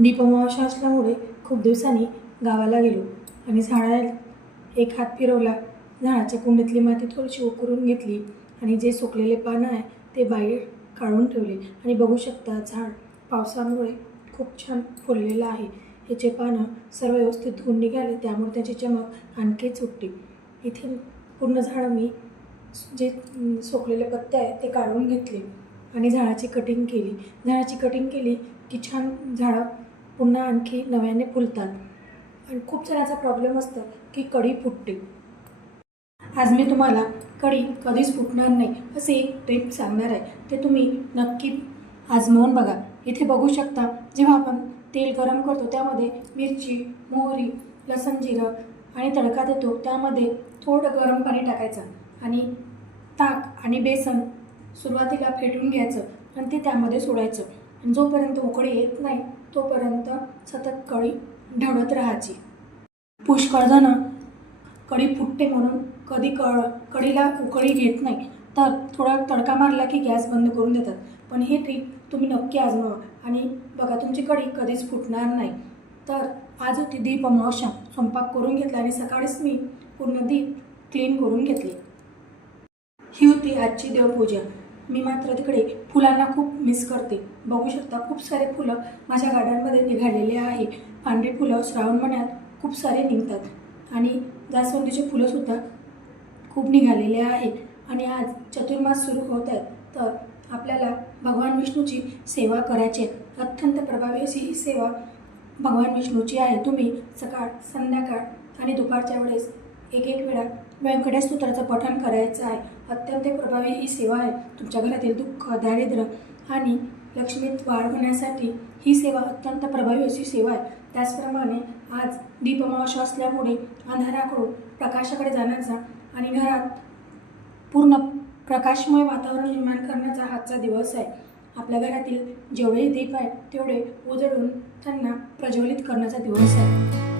दीपमावशा असल्यामुळे खूप दिवसांनी गावाला गेलो आणि झाडाला एक हात फिरवला. झाडाच्या कुंडीतली माती थोडीशी उकरून घेतली आणि जे सुकलेले पानं आहे ते बाहेर काढून ठेवले आणि बघू शकता झाड पावसामुळे खूप छान फुललेलं आहे. याचे पानं सर्व व्यवस्थित धुवून निघाले, त्यामुळे त्याची चमक आणखीच उठते. इथे पूर्ण झाड मी जे सुकलेले पत्ते आहेत ते काढून घेतले आणि झाडाची कटिंग केली. झाडाची कटिंग केली की छान झाडं पुन्हा आणखी नव्याने फुलतात. आणि खूप जणांचा प्रॉब्लेम असतं की कढी फुटते. आज मी तुम्हाला कढी कधीच फुटणार नाही असे एक टिप सांगणार आहे, ते तुम्ही नक्की आजमावून बघा. इथे बघू शकता, जेव्हा आपण तेल गरम करतो त्यामध्ये मिरची, मोहरी, लसूण, जिरं आणि तडका देतो, त्यामध्ये थोडं गरम पाणी टाकायचं आणि ताक आणि बेसन सुरुवातीला फेटून घ्यायचं आणि ते त्यामध्ये सोडायचं. आणि जोपर्यंत उकळी येत नाही तोपर्यंत सतत कढी ढवळत राहायची. पुष्कळ जण कढी फुटते म्हणून कढीला उकळी घेत नाही, तर थोडा तडका मारला की गॅस बंद करून देतात. पण हे ट्रिक तुम्ही नक्की आजमावा आणि बघा, तुमची कढी कधीच फुटणार नाही. तर आज होती दीपमावशा. स्वयंपाक करून घेतला आणि सकाळीच मी पूर्ण दीप क्लीन करून घेतले. ही होती आजची देवपूजा. मी मात्र तिकडे फुलांना खूप मिस करते. बघू शकता, खूप सारे फुलं माझ्या गार्डनमध्ये निघालेले आहे. पांढरी फुलं श्रावण महिन्यात खूप सारे निघतात आणि जास्वंदीचे फुलंसुद्धा खूप निघालेले आहेत. आणि आज चतुर्मास सुरू होत आहेत, तर आपल्याला भगवान विष्णूची सेवा करायची आहे. अत्यंत प्रभावी अशी ही सेवा भगवान विष्णूची आहे. तुम्ही सकाळ, संध्याकाळ आणि दुपारच्या वेळेस एक वेळा व्यंकटेश स्तोत्राचं पठण करायचं आहे. अत्यंत प्रभावी ही सेवा आहे. तुमच्या घरातील दुःख, दारिद्र्य आणि लक्ष्मीत वाढ होण्यासाठी ही सेवा अत्यंत प्रभावी अशी सेवा आहे. त्याचप्रमाणे आज दीपमावशा असल्यामुळे अंधाराकडून प्रकाशाकडे जाण्याचा आणि घरात पूर्ण प्रकाशमय वातावरण निर्माण करण्याचा आजचा दिवस आहे. आपल्या घरातील जेवढे दीप आहेत तेवढे उजळून त्यांना प्रज्वलित करण्याचा दिवस आहे.